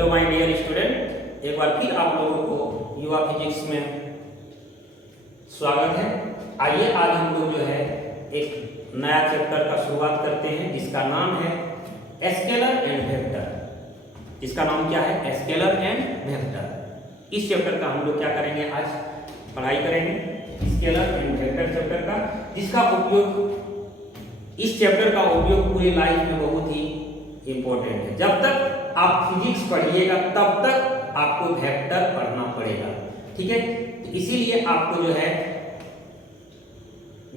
Hello my dear student, एक बार फिर आप लोगों को युवा फिजिक्स में स्वागत है। आइए आज हम लोग जो है एक नया चैप्टर का शुरुआत करते हैं जिसका नाम है स्केलर एंड वेक्टर। इसका नाम क्या है? Scalar and vector. इस चैप्टर का हम लोग क्या करेंगे? आज पढ़ाई करेंगे स्केलर एंड वेक्टर चैप्टर का, जिसका उपयोग इस चैप्टर का उपयोग पूरी लाइफ में बहुत ही इंपॉर्टेंट है। जब तक आप फिजिक्स पढ़िएगा तब तक आपको वेक्टर पढ़ना पड़ेगा, ठीक है। तो इसीलिए आपको जो है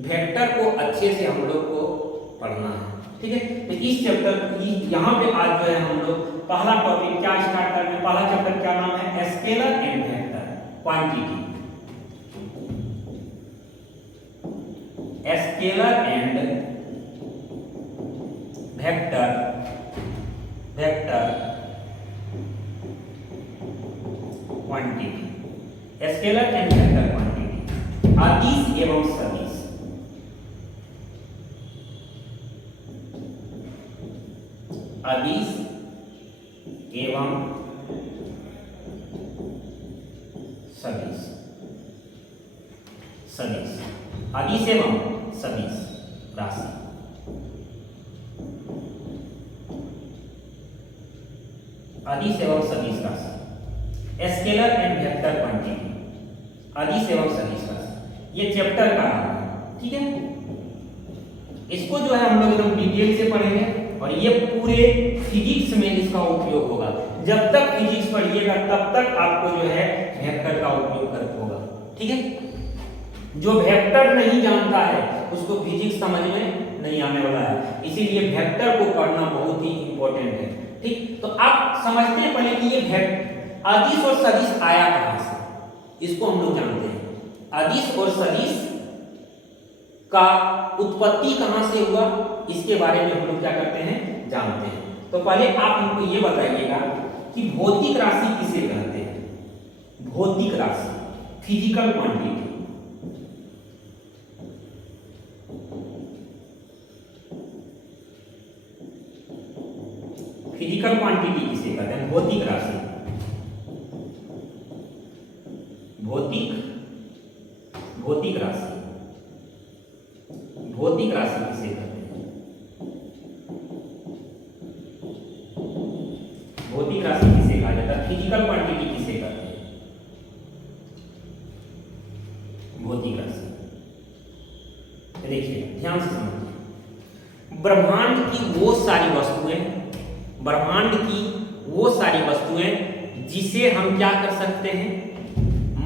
वेक्टर को अच्छे से हम लोग को पढ़ना है, ठीक है। तो इस चैप्टर यहाँ पे आज जो है हम लोग पहला टॉपिक क्या स्टार्ट करते हैं। पहला चैप्टर क्या नाम है? Scalar and vector quantity. Scalar and vector quantity. Scalar and vector quantity, अदिश एवं सदिश। अदिश एवं सदिश। सदिश, अदिश एवं सदिश राशि। अदिश एवं सदिश राशि, स्केलर एंड वेक्टर क्वांटिटी, अदिश एवं सदिश राशि, ये चैप्टर का नाम है, ठीक है। इसको जो है हम लोग एकदम डिटेल से पढ़ेंगे और ये पूरे फिजिक्स में इसका उपयोग होगा। जब तक फिजिक्स पढ़िएगा तब तक आपको जो है वेक्टर का उपयोग करना होगा, ठीक है। जो वेक्टर नहीं जानता है उसको फिजिक्स समझ में नहीं आने वाला है, इसीलिए वेक्टर को पढ़ना बहुत ही इंपॉर्टेंट है, ठीक। तो आप समझते हैं पहले कि ये अदिश और सदिश आया कहां से, इसको हम लोग जानते हैं। अदिश और सदिश का उत्पत्ति कहां से हुआ, इसके बारे में हम लोग क्या करते हैं? जानते हैं। तो पहले आप हमको ये बताइएगा कि भौतिक राशि किसे कहते हैं? भौतिक राशि, फिजिकल क्वांटिटी। फिजिकल क्वांटिटी किसे कहते हैं? भौतिक राशि। भौतिक राशि, भौतिक राशि किसे कहते हैं? भौतिक राशि किसे कहा जाता है? फिजिकल क्वांटिटी किसे कहते हैं? भौतिक राशि। देखिए ध्यान से समझिए, ब्रह्मांड की वो सारी वस्तुएं जिसे हम क्या कर सकते हैं?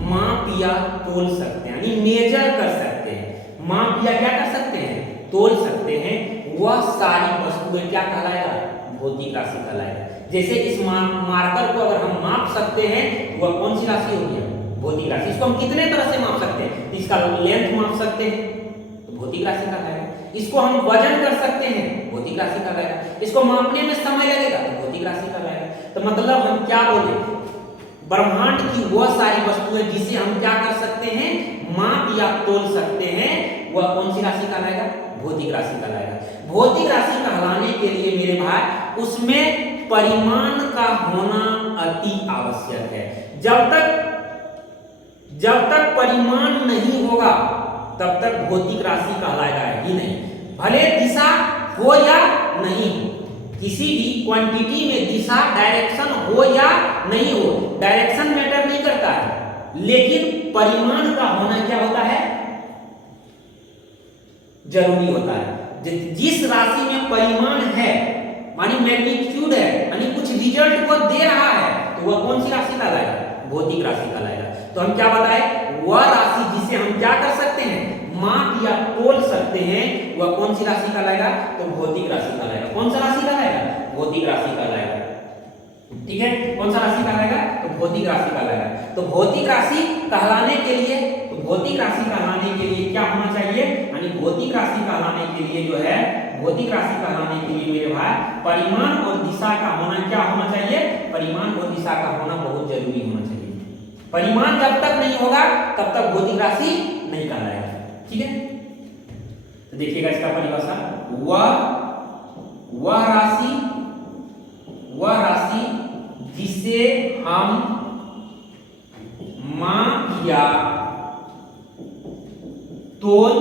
माप या तोल सकते हैं, यानी मेजर कर सकते हैं। माप या क्या कर सकते हैं? तोल सकते हैं। वह सारी वस्तुएं क्या कहलाएगा? भौतिक राशि कहलाएगा। जैसे इस मार्कर को अगर हम माप सकते हैं तो वह कौन सी राशि होगी? भौतिक राशि। इसको हम कितने तरह से माप सकते हैं? इसका लेंथ माप सकते हैं तो भौतिक राशि कहलाएगा। इसको हम वजन कर सकते हैं, भौतिक राशि कहलाएगा। इसको मापने में समय लगेगा तो भौतिक राशि कहलाएगा। तो मतलब हम क्या बोले? ब्रह्मांड की वह सारी वस्तुएं जिसे हम क्या कर सकते हैं? माप या तोल सकते हैं, वह कौन सी राशि कहलाएगा? भौतिक राशि कहलाएगा। भौतिक राशि कहलाने के लिए मेरे भाई उसमें परिमाण का होना अति आवश्यक है। जब तक परिमाण नहीं होगा तब तक भौतिक राशि कहलाएगा ही नहीं, भले दिशा हो या नहीं हो। किसी भी क्वांटिटी में दिशा, डायरेक्शन हो या नहीं हो, डायरेक्शन मैटर नहीं करता है, लेकिन परिमाण का होना क्या होता है? जरूरी होता है। जिस राशि में परिमाण है, मानी मैग्नीट्यूड है, यानी कुछ रिजल्ट को दे रहा है, तो वह कौन सी राशि कहलाएगा? भौतिक राशि कहलाएगा। तो हम क्या बताएं? वह राशि जिसे हम क्या कर सकते हैं? माप या तोल सकते हैं, वह कौन सी राशि कहलाएगा? तो भौतिक राशि कहलाएगा। कौन सा राशि कहलाएगा? भौतिक राशि कहलाएगा, ठीक है। कौन सा राशि कहलाएगा? तो भौतिक राशि कहलाएगा। तो भौतिक राशि कहलाने के लिए क्या होना चाहिए? यानी भौतिक राशि कहलाने के लिए जो है, भौतिक राशि कहलाने के लिए मेरे भाई परिमाण और दिशा का होना क्या होना चाहिए? परिमाण और दिशा का होना बहुत जरूरी होना चाहिए। परिमाण जब तक नहीं होगा तब तक भौतिक राशि नहीं कहलाएगा, ठीक है। तो देखिएगा इसका परिभाषा, वह राशि जिसे जिसे हम माप या तोल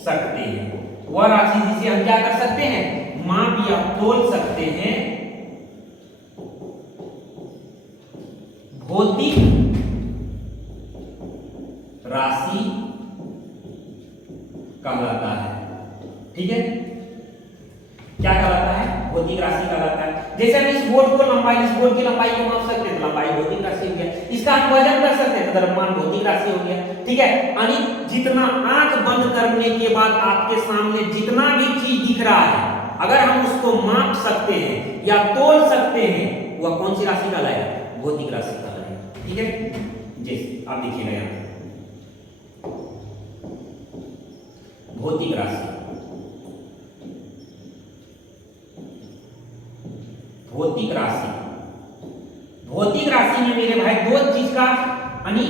सकते हैं, वह राशि जिसे हम क्या कर सकते हैं, माप या तोल सकते हैं, भौतिक राशि कहलाता है। ठीक है, क्या कहलाता है, भौतिक राशि कहलाता है। जैसे हम इस बोर्ड को लंबाई, इस बोर्ड की लंबाई को माप सकते हैं तो लंबाई भौतिक राशि हो गया, इसका हम वजन कर सकते हैं तो द्रव्यमान भौतिक राशि हो गया। ठीक है, यानी जितना आंख बंद करने के बाद आपके सामने जितना भी चीज दिख रहा है, अगर हम उसको माप सकते हैं या तोल सकते हैं, वह कौन सी राशि कहलाएगा, भौतिक राशि कहलाएगा। ठीक है, जैसे आप देखिएगा यहां भौतिक राशि, भौतिक राशि, भौतिक राशि में मेरे भाई दो चीज का, यानी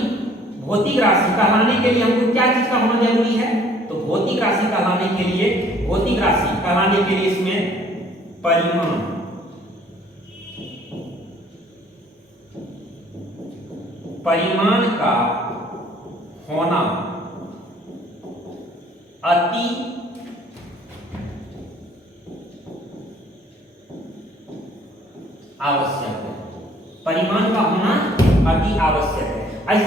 भौतिक राशि कहलाने के लिए हमको क्या चीज का होना जरूरी है, तो भौतिक राशि कहलाने के लिए, भौतिक राशि कहलाने के लिए इसमें परिमाण, परिमाण का होना अति आवश्यक है, परिमाण का होना अति आवश्यक है।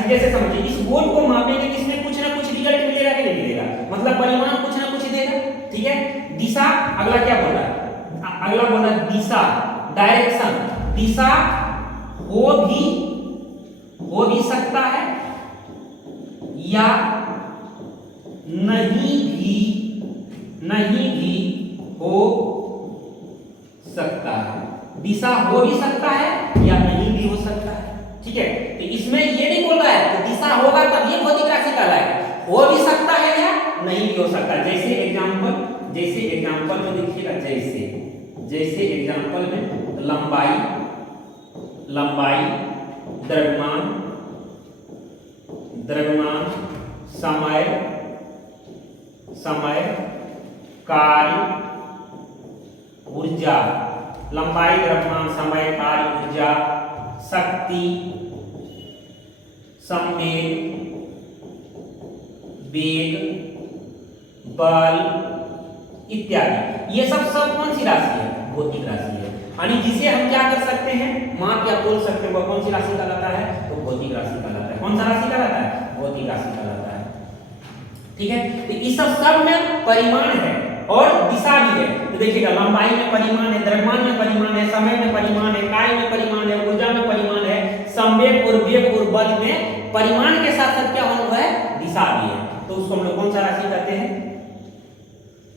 जैसे समझिए इस बोर्ड को मापेंगे तो इसमें कुछ ना कुछ रिजल्ट मिलेगा कि नहीं मिलेगा, मतलब परिमाण कुछ ना कुछ देगा। ठीक है, दिशा, अगला क्या बोला, अगला बोला दिशा, डायरेक्शन, दिशा हो भी सकता है या नहीं भी हो सकता है, दिशा हो भी सकता है या नहीं भी हो सकता है। ठीक है, तो इसमें ये नहीं बोल रहा है तो दिशा होगा तब ये भौतिक राशि कहलाएगा, हो भी सकता है या नहीं भी हो सकता है। जैसे एग्जांपल में देखिएगा, जैसे एग्जांपल में लंबाई, द्रव्यमान, समय, कार्य, ऊर्जा, लंबाई, द्रव्यमान, समय, कार्य, ऊर्जा, शक्ति, संवेग, वेग, बल इत्यादि, ये सब कौन सी राशि है, भौतिक राशि है। यानी जिसे हम क्या कर सकते हैं, माप या तोल सकते हैं, वह कौन सी राशि कहलाता है, तो भौतिक राशि कहलाता है। कौन सा राशि कहलाता है, भौतिक राशि कहलाता है। ठीक है, तो इस सब में परिमाण है और दिशा भी है। तो देखिएगा लंबाई में परिमाण है, द्रव्यमान में परिमाण है, समय में परिमाण है, कार्य में परिमाण है, ऊर्जा में परिमाण है, संवेग और वेग और बल में परिमाण के साथ साथ क्या होना है, दिशा भी है। तो उसको हम लोग कौन सा राशि कहते हैं,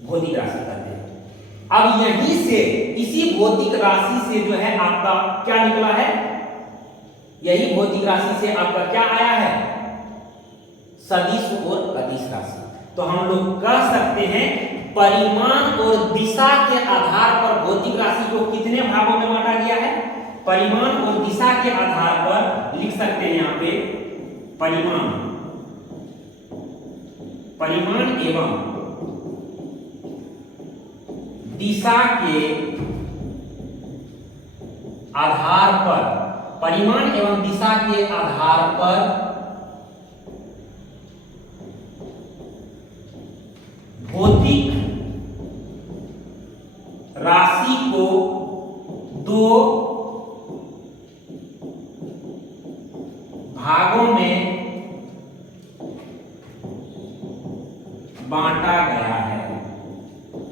भौतिक राशि कहते हैं। अब यहीं से, इसी भौतिक राशि से जो है आपका क्या निकला है, यही भौतिक राशि से आपका क्या आया है, सदिश और अदिश राशि। तो हम लोग कह सकते हैं परिमाण और दिशा के आधार पर भौतिक राशि को कितने भागों में बांटा गया है, परिमाण और दिशा के आधार पर लिख सकते हैं यहां पे परिमाण एवं दिशा के आधार पर, परिमाण एवं दिशा के आधार पर भौतिक राशि को दो भागों में बांटा गया है।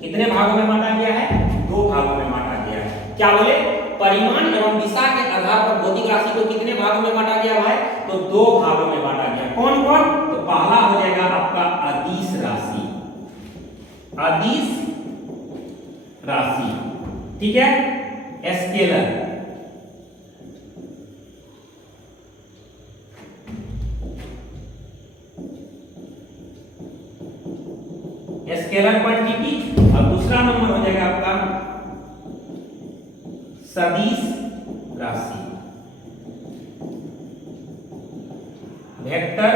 कितने भागों में बांटा गया है, दो भागों में बांटा गया है। क्या बोले, परिमाण एवं दिशा के आधार पर भौतिक राशि को कितने भागों में बांटा गया है, तो दो भागों में बांटा गया। कौन कौन, तो पहला हो जाएगा आपका अदिश राशि, अदिश राशि। ठीक है, स्केलर, स्केलर क्वांटिटी। और दूसरा नंबर हो जाएगा आपका सदिश राशि, वेक्टर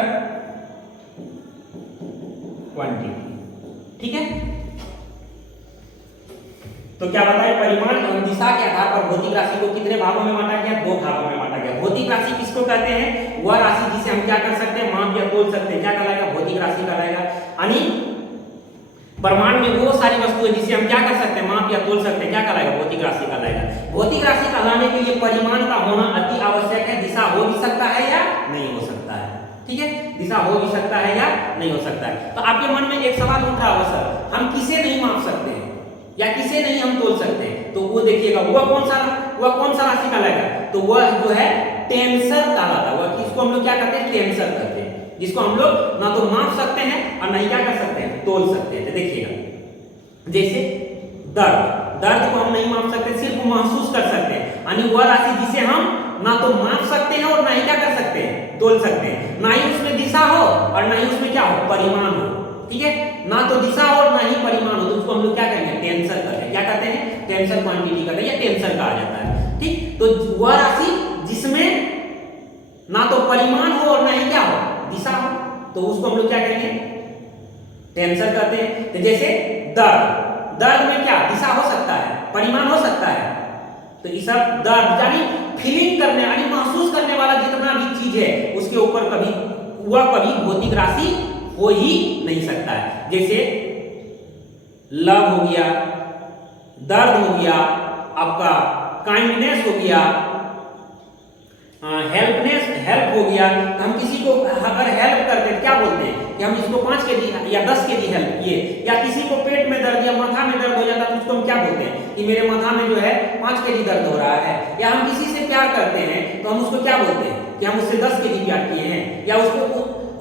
क्वांटिटी। ठीक है, तो क्या बताए, परिमाण एवं दिशा के आधार पर भौतिक राशि को कितने भागों में बांटा गया, 2 भागों में बांटा गया। भौतिक राशि किसको कहते हैं, वह राशि जिसे हम क्या कर सकते हैं, माप या तोल सकते हैं, क्या कहलाएगा, भौतिक राशि कहलाएगा। यानी ब्रह्मांड में वो सारी वस्तुएं जिसे हम क्या कर सकते हैं, माप या तोल सकते हैं, क्या कहलाएगा, भौतिक राशि कहलाएगा। भौतिक राशि कहलाने के लिए परिमाण का होना अति आवश्यक है। दिशा हो भी सकता है या नहीं हो सकता है, ठीक है, दिशा हो भी सकता है या नहीं हो सकता है। तो आपके मन में एक सवाल उठ रहा होगा, सर हम किसे नहीं माप सकते हैं या किसे नहीं हम तोल सकते हैं, तो वो देखिएगा वह कौन सा राशि कहलाएगा, तो वह जो है टेंसर कहलाता है। वह किसको हम लोग क्या कहते हैं, टेंसर कहते हैं, जिसको हम लोग ना तो माप सकते हैं और नहीं क्या कर सकते हैं, तोल सकते हैं। देखिएगा जैसे दर्द को हम नहीं माप सकते, सिर्फ महसूस कर सकते हैं, यानी वह राशि जिसे हम ना तो माप सकते हैं और ना ही क्या कर सकते हैं, तोल सकते हैं। ना ही उसमें दिशा हो और ना ही उसमें क्या हो, परिमाण हो, ठीक है, ना तो दिशा हो और ना ही परिमाण हो, तो उसको हम लोग क्या कहेंगे, टेंसर कहते हैं। क्या कहते हैं, टेंसर क्वांटिटी कहते हैं या टेंसर कहा जाता है, ठीक। तो वह राशि जिसमें ना तो परिमाण हो और ना ही क्या हो, दिशा हो, तो उसको हम लोग क्या कहेंगे, टेंसर कहते हैं। तो जैसे दर्द में क्या दिशा हो सकता है, परिमाण हो सकता है, तो ये सब दर्द यानी फीलिंग करने यानी महसूस करने वाला जितना भी चीज है उसके ऊपर कभी भौतिक राशि हो ही नहीं सकता है। जैसे लव हो गया, दर्द हो गया, आपका काइंडनेस हो गया, हेल्प हो गया। तो हम किसी को अगर हेल्प करते हैं क्या बोलते हैं कि हम इसको 5 केजी या 10 केजी हेल्प किए, या किसी को पेट में दर्द या माथा में दर्द हो जाता है तो उसको हम क्या बोलते हैं कि मेरे माथा में जो है 5 केजी दर्द हो रहा है। या हम किसी से प्यार करते हैं तो हम उसको क्या बोलते हैं कि हम उससे 10 केजी प्यार किए हैं, या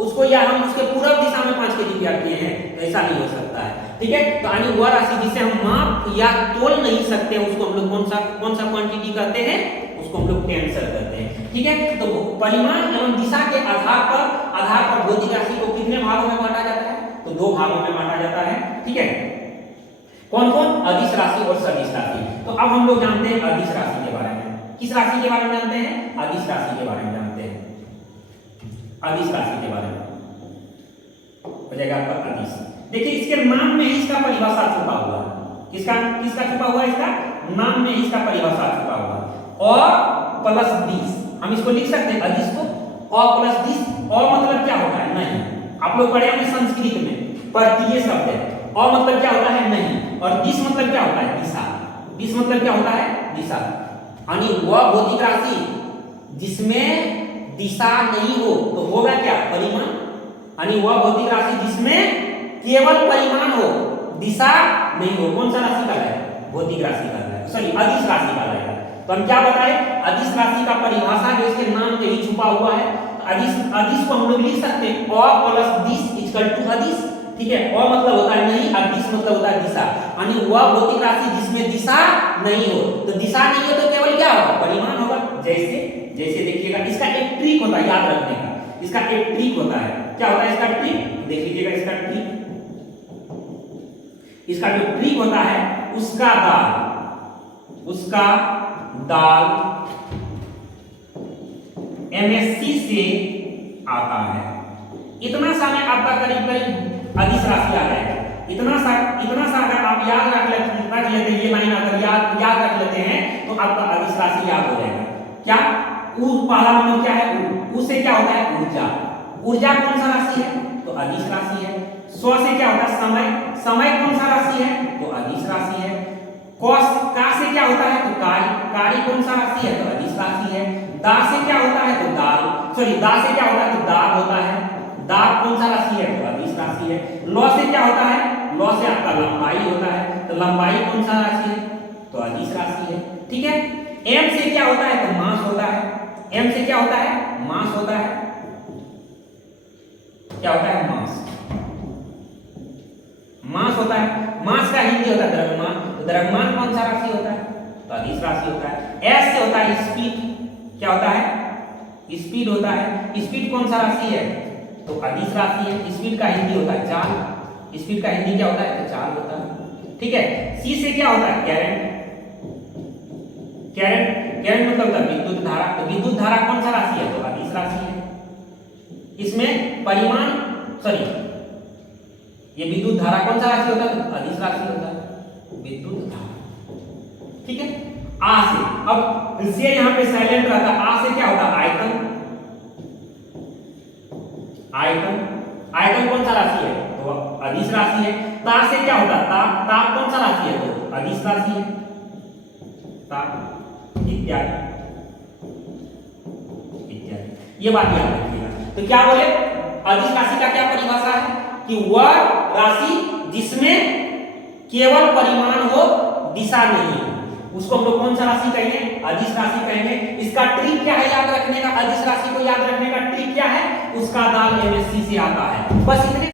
उसको या हम उसके पूरब दिशा में 5 केजी प्यार किए हैं, तो ऐसा नहीं हो सकता है, ठीक है। तो यानी वह राशि जिसे हम माप या तोल नहीं सकते उसको हम लोग कौन सा क्वांटिटी कहते हैं, उसको हम लोग टेंसर कहते हैं, ठीक है। तो परिमाण एवं दिशा के आधार पर भौतिक राशि को कितने भागों में बांटा जाता है, तो 2 भागों में बांटा जाता है, ठीक है। कौन कौन, अदिश राशि और सदिश राशि। तो अब हम लोग जानते हैं अदिश राशि के बारे में। किस राशि के बारे में जानते हैं, अदिश राशि के बारे में जानते हैं। अदिश राशि के बारे में हो जाएगा आपका अदिश। देखिए इसके नाम में ही इसका परिभाषा छुपा हुआ है। किसका छुपा हुआ है, इसका नाम में ही इसका परिभाषा छुपा हुआ है। और प्लस 20 हम इसको लिख सकते हैं अदिश को, और प्लस 20। और मतलब क्या होता है, नहीं। आप लोग पढ़े होंगे संस्कृत में परकीय शब्द है। और मतलब क्या होता है, नहीं। और दिश मतलब क्या होता है, दिशा। दिश मतलब क्या होता है, दिशा। यानी वह भौतिक राशि जिसमें दिशा नहीं हो तो होगा क्या, परिमाण। यानी वह भौतिक राशि जिसमें केवल परिमाण हो, दिशा नहीं हो, कौन सा राशि का है, भौतिक राशि का है, सॉरी अदिश राशि का है। तो हम क्या बताएं, अदिश राशि का परिभाषा जो इसके नाम में ही छुपा हुआ है। अदिश को हम लोग लिख सकते हैं अ प्लस दिश इक्वल टू अदिश, ठीक है। अ मतलब होता है नहीं और दिश मतलब होता है दिशा। यानी वह भौतिक राशि जिसमें दिशा नहीं हो, तो दिशा नहीं हो तो केवल क्या होगा, परिमाण होगा। जैसे देखिएगा इसका एक ट्रिक होता है याद रखने का, इसका एक ट्रिक होता है। क्या होता है इसका ट्रिक, देख लीजिएगा इसका ट्रिक। इसका जो ट्रिक होता है, उसका दाल MSc से आता है। इतना सा में आपका करीब अदिश राशि आ जाएगा। इतना सा अगर आप याद रख लेते ये लाइन अगर याद रख लेते हैं तो आपका अदिश राशि याद हो जाएगा। क्या, पहला नंबर क्या है, उ से क्या होता है, ऊर्जा कौन सा राशि है, तो अदिश राशि है। स्व से क्या होता है, समय कौन सा राशि है, तो अदिश राशि है। का से क्या होता है, तो कार्य कौन सा राशि है, तो अदिश राशि है। दा से क्या होता है, तो दा से क्या होता है, तो दाब होता है। दाब कौन सा राशि है, तो अदिश राशि है। लौ से क्या होता है, लौ से आपका लंबाई होता है, तो लंबाई कौन सा राशि है, तो अदिश राशि है, ठीक है। एम से क्या होता है, तो मास होता है। एम से क्या होता है, मास होता है। क्या होता है, मास होता है। मास का हिंदी होता है द्रव्यमान। तो द्रव्यमान कौन सा राशि होता है, तो अदिश राशि होता है। एस से होता है स्पीड। क्या होता है, स्पीड होता है। स्पीड कौन सा राशि है, तो अदिश राशि है। स्पीड का हिंदी होता है चाल। स्पीड का हिंदी क्या होता है, तो चाल होता है, ठीक है। सी से क्या होता है, करंट मतलब होता है विद्युत धारा। तो विद्युत धारा कौन सा राशि है, तो अदिश राशि है। इसमें परिमाण ये विद्युत धारा कौन सा राशि होता है, तो अदिश राशि होता है, विद्युत धारा। ठीक है, आ से, अब से यहां पे साइलेंट रहता, आ से क्या होता, आयतन। आयतन, आयतन कौन सा राशि है, तो अदिश राशि है। ता से क्या होता, ता कौन सा राशि है, तो अदिश राशि है, ता इत्यादि इत्यादि। ये बात याद रखिएगा। तो क्या बोले, अदिश राशि का क्या परिभाषा है कि वह राशि जिसमें केवल परिमाण हो, दिशा नहीं हो, उसको हम लोग कौन सा राशि कहेंगे, अदिश राशि कहेंगे। इसका ट्रिक क्या है याद रखने का, अदिश राशि को याद रखने का ट्रिक क्या है, उसका दाल एमएससी से आता है, बस इतने